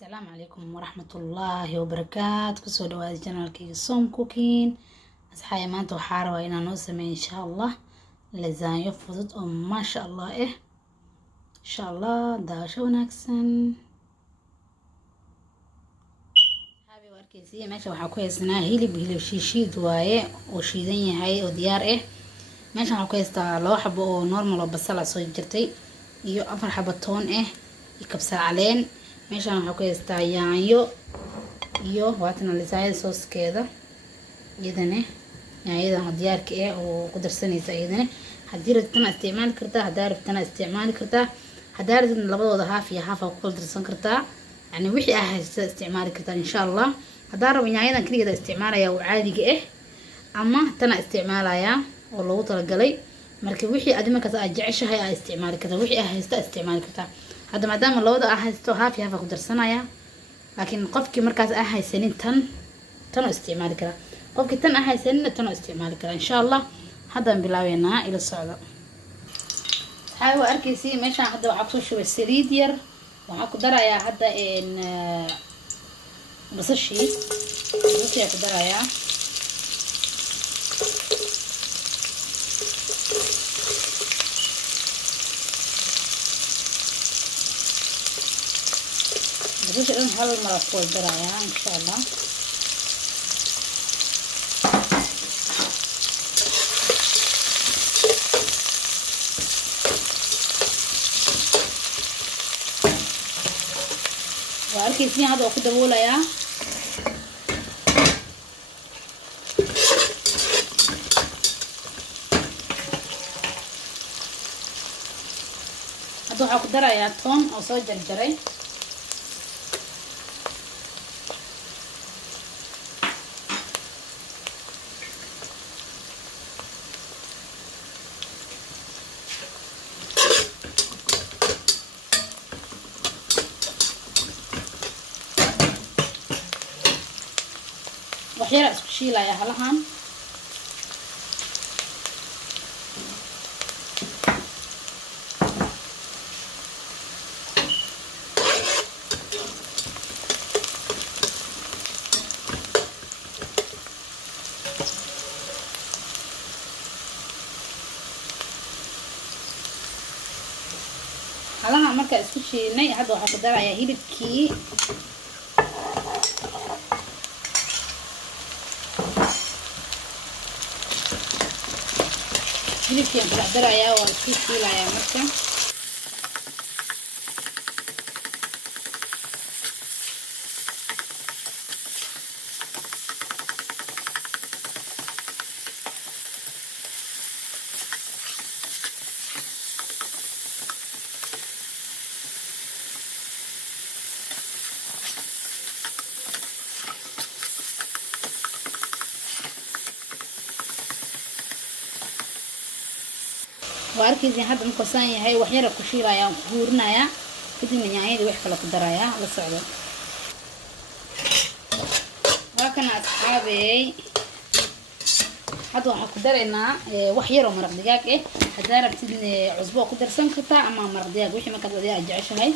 السلام عليكم ورحمة الله وبركاته. كسو دواد جنالكي سوم كوكين أصحابي مانتو حاروا إنا نوسمي إن شاء الله لزايو فضد ما شاء الله إن شاء الله داشو ناكسن حابي واركيسية ماشا waxaa ku haysnaa hilib shiishiid waaye oo shiidan yahay oo diyaar ah. meeshan waxaa ku haystaa 2 xabo oo normal oo basal soo jirtay iyo 4 xabo toon ah iyo kabsar caleen. meeshan waxaa ku haystaa yaanyo iyo waatana lisaayada sooskeeda iyadana yaanyadan diyaarka ah oo ku darsanaysa iyadana hadii rabtana isticmaali kartaa hadaa rabtana isticmaali kartaa hadaa rabtana labadooda haaf iyo haaf ku kala darsan kartaa yani wixii ah haysta isticmaali kartaa insha Allah. hadaa rabo yaanyadan kaliya isticmaalaya oo caadiga ah ama tana isticmaalaya oo loogu talagalay marka wixii aad markaas aad jeceshahay aad isticmaali kartaa wixii ah haysta isticmaali kartaa. هذا ما دام اللوضة أحسته هافي هافا قدر صنايا لكن قفك مركز أحسنين تنو استعمال كذا قفك تن أحسنين تنو استعمال كذا إن شاء الله. هذا بلاوينا إلى الصعدة حاول أركيسي ماشي هذا وعكسو شو السريدير وعكو درايا هذا إن بصشي بصي عكو درايا بس إن هالمرة فوق درايا إن شاء الله. وأركيزني هذا أخذ بولا يا هذا أخذ درايا توم أو صوت جرجري وحيرة اسكشيلا يا هلهان هلهان مركا اسكشيلني هذا waxaa ku daraya hilibkii hilibkii aan ku darayaa waa isku shiilayaa marka واركيزي هذا مكسان يهي وحيرة كشيرايا وكورنايا كدي من يعيد ويحكى لك درايا للصعدة. ولكن أصحابي هذا وحكو درينا وحيرة ومرق دقاق إيه هذا ربتين عزبوع كدر سنكتا أما مرق دقاق وحي ما كدر دقاق جعش هاي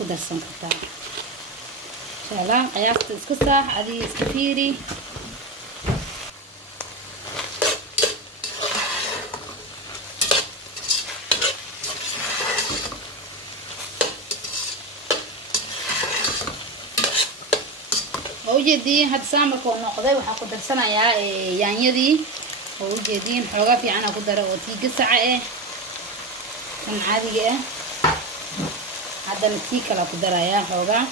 كدر سنكتا إن شاء الله. قياس تسكسة هذه سكفيري وجدي هاد سامك ونقضي وحاكو درسنايا yaanyadii oo ujeedin xogaa fiican aan ku daro oo tii gasaca ah kan caadiga ah hadda tii kala ku daraya xogaa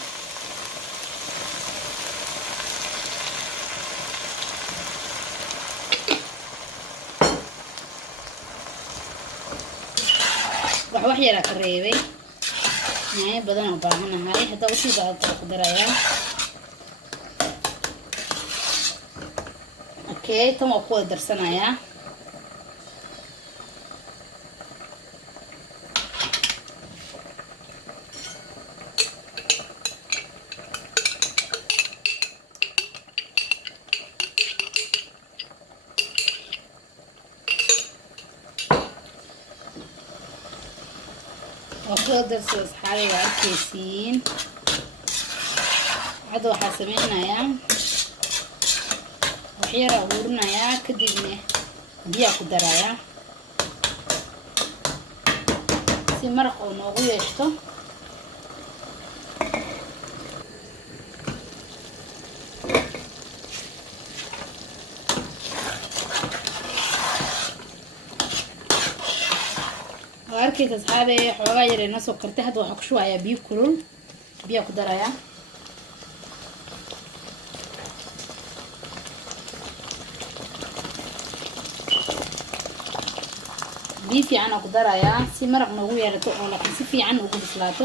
wax yar ka reebay yaanyo badan oo baahanahay hadda u sii badan ku daraya اوكي تم اكو درسنايا واخو درس اصحابي واركيسين هذا waxaa sameeynayaa waxyara uurinayaa kadibna biyo ku darayaa si maraq oo noogu yeeshto واركيت أصحابي حوالي يري نص وكرتي هاد waxaa ku shubayaa biyo kulul biyo ku darayaa biyo fiican ku darayaa si maraq noogu yeelato oo laakiin si fiican ugu bislaato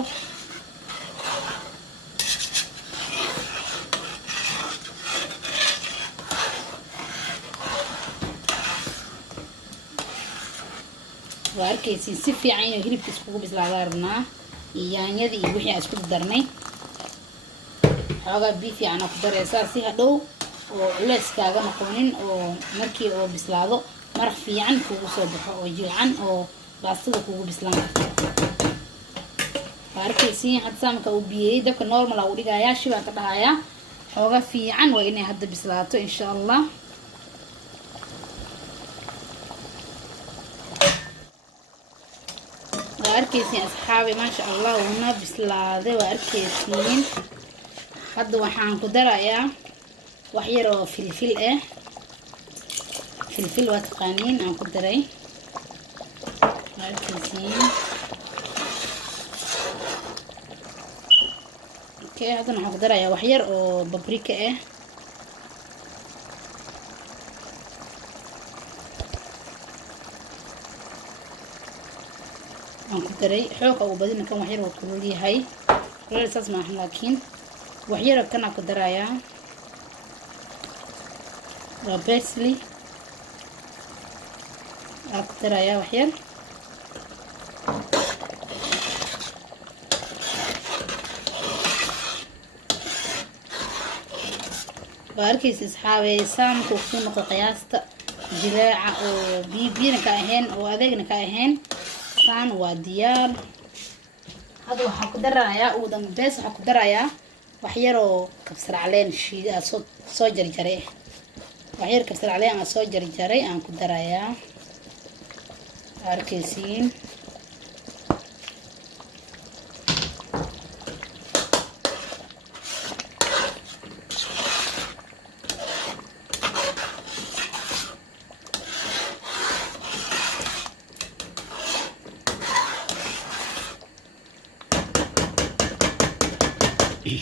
واركيسي si fiican inuu hilibkiisa kugu bislaado rabnaa yaanyada iyo wixii aan isku darnay xoogaa biyo fiican ku daraysaa si hadhow oo culeyskaaga noqonin oo markii oo bislaado maraq fiican kugu soo baxo oo jilcan oo baastada kugu bislaan واركيسي had saamka uu biyay dabka normal uu dhigayaa shibaan ka dhahayaa xoogaa fiican waa inay hadda bislaato insha Allah واركيسي أصحابي ما شاء الله وهنا بسلادة واركيسين هذا وحان كدرايا وحيرو فلفل فلفل واتقانين عن كدراي واركيسين اوكي هذا وحان كدرايا وحير او بابريكا aan ku daray xoog oo badina kan wax yar oo kulul yahay kulul saas ma ahan laakiin wax yar kan aan ku darayaa waa basli aan ku darayaa wax yar واركيس أصحابي سامكو كون نقطة قياسة جلاعة أو بيبين كاهن أو أذيقنا كاهن سان وديار هذا وحكو درايا ودم بس وحكو درايا وحيرو كبسر علين شيء صو جري جري وحير كبسر علين صو جري جري أنكو درايا أركيسين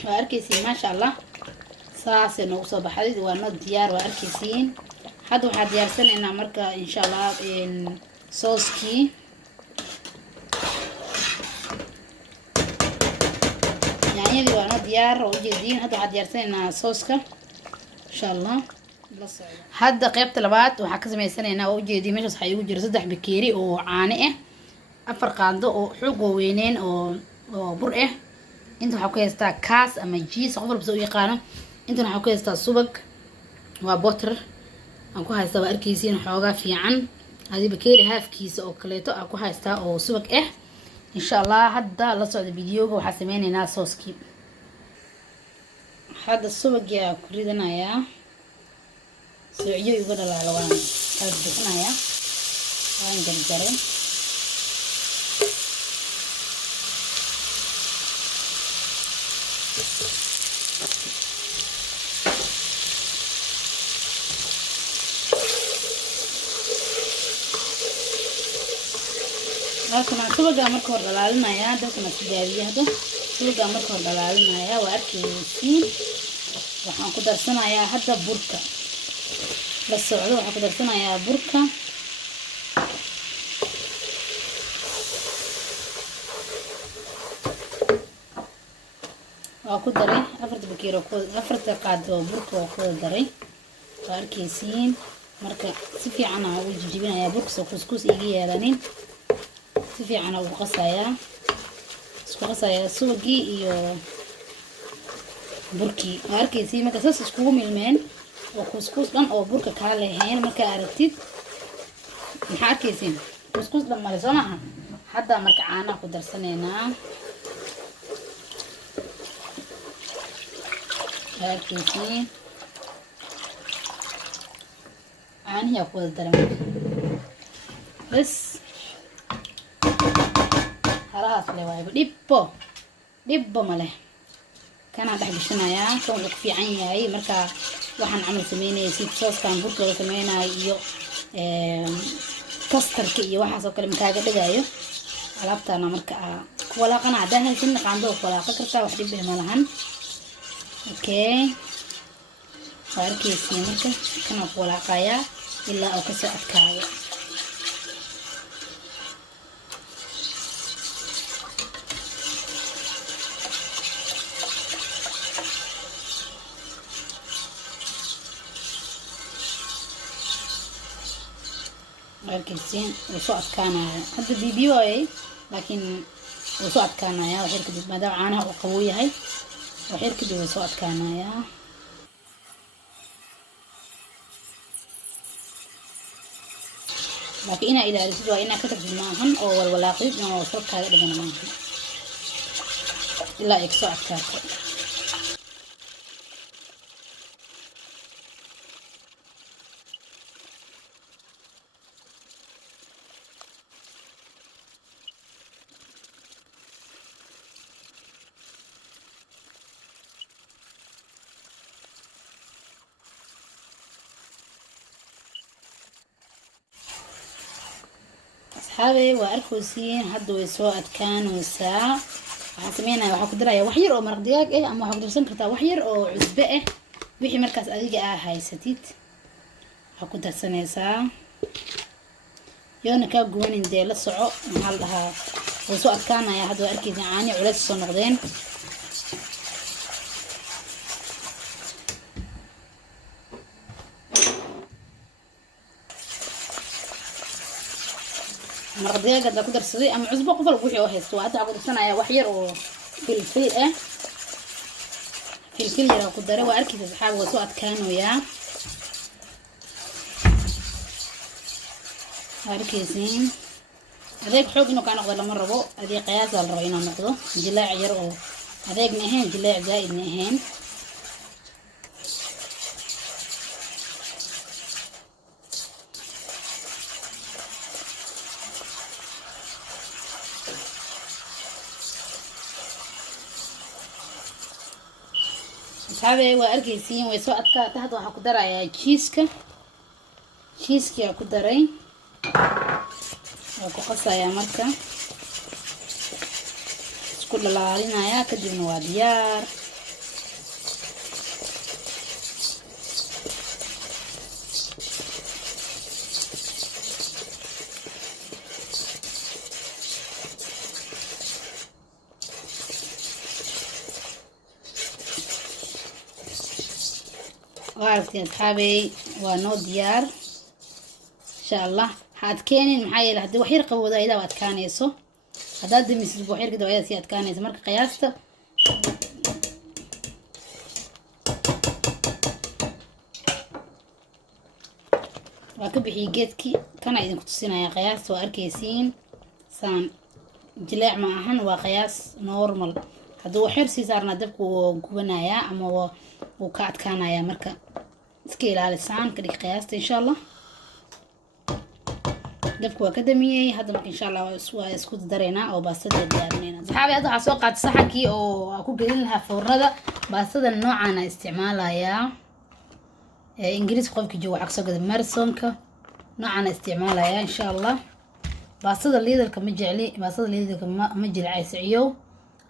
واركيسين ما شاء الله ساس انو سو بخديد وانا ديار واركيسين هذا waxaa diyaarsanaynaa marka insha Allah in sooski yaanyadii waana diyaar oo jeedin hada waxaa diyaarsanaynaa sooska insha Allah hadda qaybta labaad waxaa ka sameysanaynaa oo jeedin meeshaas waxa igu jira 3 bakeeri oo caano ah 4 qaando oo xoog weyneen oo bur ah inta waxa ku haystaa kaas ama jiis qof walba soo yaqaan inta waxa ku haystaa subag waa butter aan ku haystaa waa arkaysiin xoogaa fiican hadii bakeeri haafkiisa oo kaleeto aan ku haystaa oo subag ah insha Allah hadda la socdo videoga waxa sameeynaa sooski hadda subaga ku ridanayaa soociyo igu dhalaalo waan bixinayaa waan jarjaray halkan subaga marka hor dhalaalinaya dadkana tijaabiyay hada subaga marka hor dhalaalinaya waa arkaysiin waxaan ku darsanayaa hadda burka la socdo waxaan ku darsanayaa burka waa ku daray 4 bakeero 4 qaado burka waa ku daray waa arkaysiin marka si fiican aan u jijibinayaa burka soo kuskus iga yeelanin si fiican aan u qasayaa isku qasayaa subagii iyo burkii waa arkaysiin marka saas iskugu milmeen oo kuskus dhan oo burka ka leeyahay marka aragtid maxaa arkaysiin kuskus dhan ma soo maaha hadda marka caana ku darsanaynaa arkaysiin caanihi ku wada daray bas halahaas le waayba dhibbo ma leh kana dhex gashanayaa kan wuxuu ku fiican yahay marka waxaan camal sameynaya si sooskan burka laga sameynayo iyo kastarka iyo waxaas oo kale makaaga dhigaayo alaabtana marka ku walaaqana haddaan haysan qaando ku walaaqa kartaa wax dhib ma lahan okay waa arkaysiin marka kana ku walaaqayaa ilaa uu kasoo adkaado arkaysiin wuu soo adkaanaya hadda bibiyo ay laakiin wuu soo adkaanaya waxyar kadib maadaama caanaha uu qabow yahay waxyar kadib wuu soo adkaanaya laakiin inaa ilaalisid waa inaa ka tagtid maahan oo walwalaaqid oo soo kaaga dhigan maahan ilaa ay kasoo adkaato asxaabey waa arkaysiin hadda way soo adkaanaysaa waxaan sameynaya waxaa ku daraya wax yar oo maraq digaag ah ama waxaa ku darsan kartaa wax yar oo cusbe ah wixii markaas adiga haysatid waxaa ku darsanaysaa yoona kaa guwanin dee la soco maxaa la dhahaa way soo adkaanaya hadda waa arkaysiin caani culays soo noqdeen maraq digaag hadda ku darsaday ama cusbo qof walba wixii oo haysto hadda ku darsanaya wax yar oo filfil ah filfil yar ku daray waa arkaysa saxaab waa soo adkaanaya arkaysiin adeeg xoog inuu ka noqdo lama rabo adeeg qiyaas la rabo inuu noqdo jilaac yar oo adeeg ma ahayn jilaac zaid ma ahayn asxaabey waa arkaysiin way soo adkaatay hadda waxaa ku darayaa jiiskiyaa ku daray waa ku qasayaa marka isku dhalaalinayaa kadibna waa diyaar وعرفتي أصحابي ونو ديار إن شاء الله هاتكينين محايا لحد وحير قبوضة إذا واتكانيسو هذا دميس البوحير كده وإذا سيات كانيسو مرك قياسته وكبحي جيتكي كان إذا كنت سينا يا قياس وأركيسين سان جلاع معهن وقياس نورمال هذا وحير سيسارنا دبك وقبنايا أما وكعد كانايا مركا سكيل على الساعة كدي قياسته إن شاء الله دبك وكدمية هذا إن شاء الله اسكت درينا أو باسدة ديارنا صحابي هذا عسوقات صحكي أو أكو قليل لها فورده باسدة النوع أنا استعمالها يا إنجليز قفك جوا عكسه قد مارسونك نوع أنا استعمالها يا إن شاء الله باسدة اللي ذا كمجعلي باسدة اللي ذا كمجل عيسعيو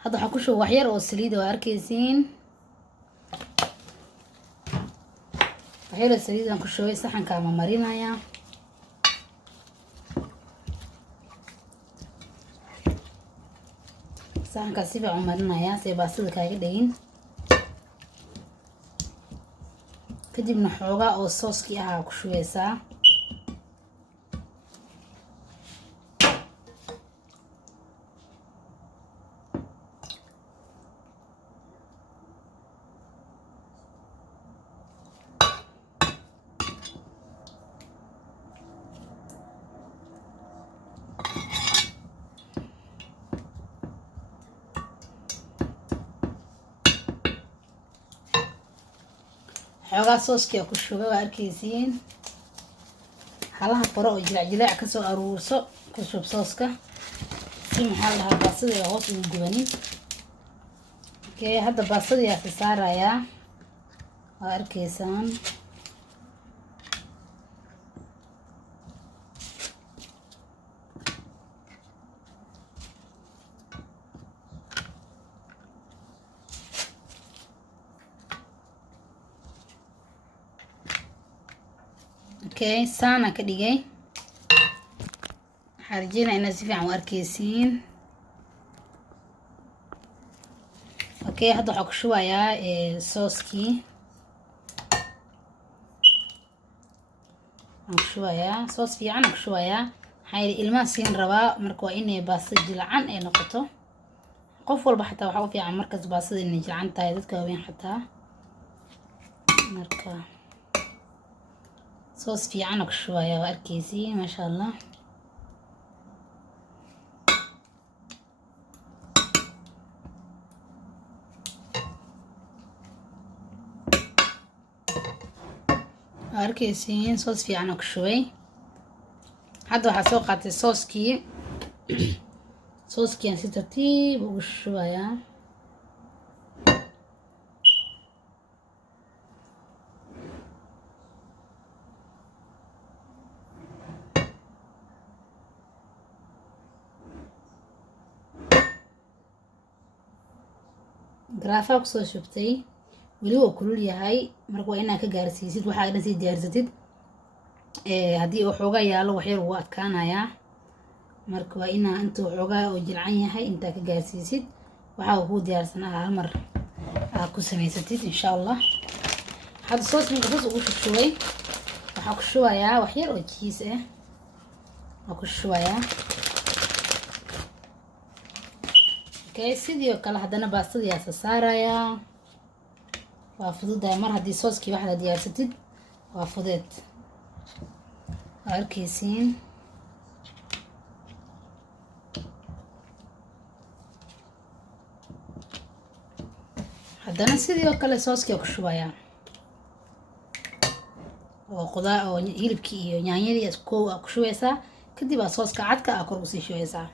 هذا حكوشه وحير أو السليد وأركيزين وحير السليد أنا كشوي صحن كاما مارينا يا صحن كاسيفة عمرنا يا سي باسدة كايدين kadibna xoogaa oo sooskii ahaa ku shubeysaa xoogaa sooskiya ku shubay waa arkaysiin halaha qoro oo jilaac kasoo aruurso ku shub sooska si maxaa la dhahaa baastada hoos ugu gubanin. Okay, hadda baastadiyaa saarayaa waa arkaysaan. Okay, saana ka dhigay. Waxaan rajeynayaa inaad si fiican u arkaysiin. Okay, hadda waxaan ku shubayaa sooskii. Waxaan ku shubayaa soos fiican ku shubayaa. Waxaan ilmaha siin rabaa marka waa inay baasta jilacan ay noqoto. Qof walba xataa waxa u fiican markaas baastada inay jilacan tahay dadka waaweyn xataa. Marka soos fiican ku shubayaa waa arkaysiin maasha Allah. arkaysiin soos fiican ku shubay. hadda waxaa soo qaatay sooskii aan si tartiib ugu shubayaa. garaafa kusoo shubtay weli waa kulul yahay marka waa inaad ka gaarsiisid waxaa dhan sii diyaarsatid. haddii uu xoogaa yaalo wax yar wuu adkaanayaa marka waa inaa inta xoogaa oo jilcan yahay intaa ka gaarsiisid waxaa ku diyaarsan hal mar aad ku samaysatid insha Allah. hadda soos ninka soos ugu shubay waxaa ku shubayaa wax yar oo cheese ah waa ku shubayaa. Okay, sidoo kale haddana baastadii ayaa saarayaa. waa fududahay mar haddii sooskii waxaad diyaarsatid waa fudeed waa arkaysiin. haddana sidoo kale sooskii ku shubayaa oo qudaar oo hilibkii iyo yaanyadii isku ku shubaysaa kadib aa sooska cadka aa kor u sii shubaysaa.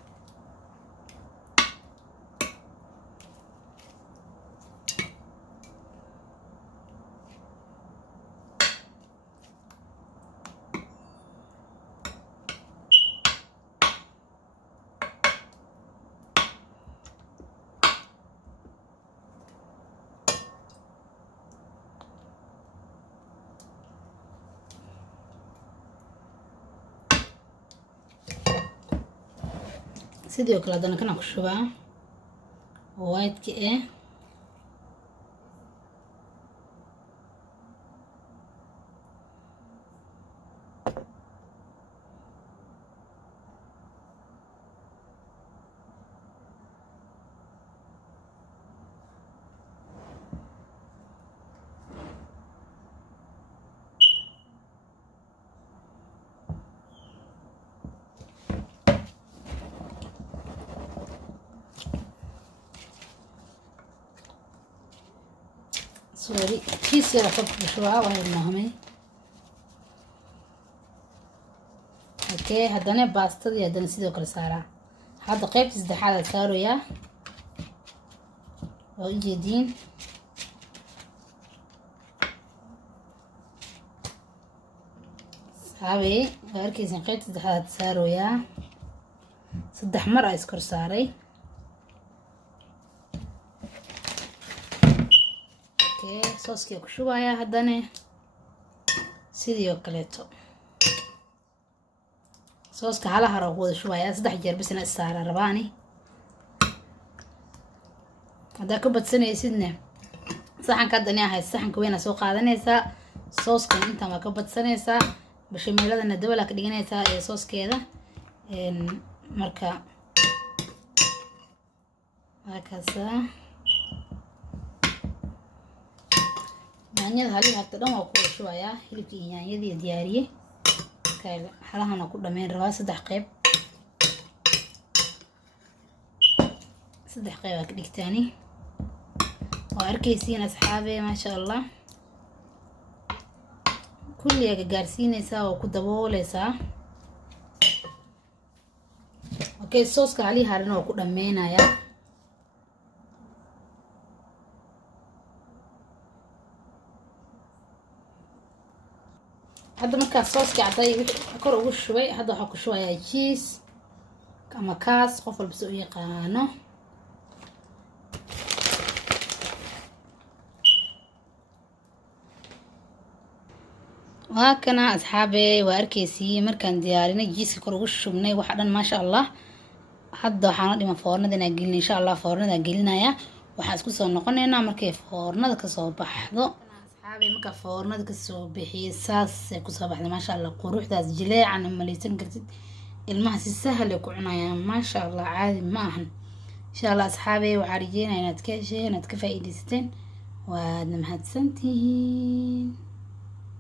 sidoo kale haddana kana ku shubaa oo white-ki ah. sorry cheese yara qofka bishwaa waa ilmahamay. okay, haddana baastadii haddana sidoo kale saaraa. hadda qaybta saddexaad aad saarayaa waa u jeediin. saabay waa arkaysan qaybta saddexaad aad saarayaa. 3 mar aa iskor saaray. sooskii ku shubayaa haddana sidoo kaleeto sooska hala haro ku wada shubayaa 3 jeer bisna isaara rabaani. hadda ka badsanaysidna saxanka haddana ahay saxanka weyn soo qaadanaysaa sooska inta ma ka badsanaysaa bashimeeladana dabala ka dhiganaysaa ee sooskeeda marka markaasa yaanyada halii harta dhan waa ku shubayaa. hilibkii iyo yaanyadii diyaariyay halahana ku dhameyn rabaa 3 qayb. 3 qayb aa ka dhigtaani waa arkaysiin asxaabe maasha Allah. kulliga gaarsiinaysaa oo ku dabooleysaa. okay sooska ali harin oo ku dhameynaya. hadda marka sooska caday wixii kor ugu shubay hadda waxa ku shubayaa cheese ama kaas qof walba soo yaqaano. waakana asxaabe waa arkaysi markaan diyaarinay jiiska kor ugu shubnay waxa dhan maasha Allah. hadda waxaan dhima foornada inaan gelin insha Allah foornada gelinaya. waxaan isku soo noqonaynaa markay foornada ka soo baxdo. asxaabe marka foornada ka soo bixiyo saas ay ku soo baxdo maasha Allah quruxdaas jileecan malaysan kartid ilmaha si sahal ay ku cunayaan maasha Allah caadi ma ahan. insha Allah asxaabe waxaan rajeynayaa inaad ka hesheen inaad ka faa'iideysateen waad mahadsantihiin.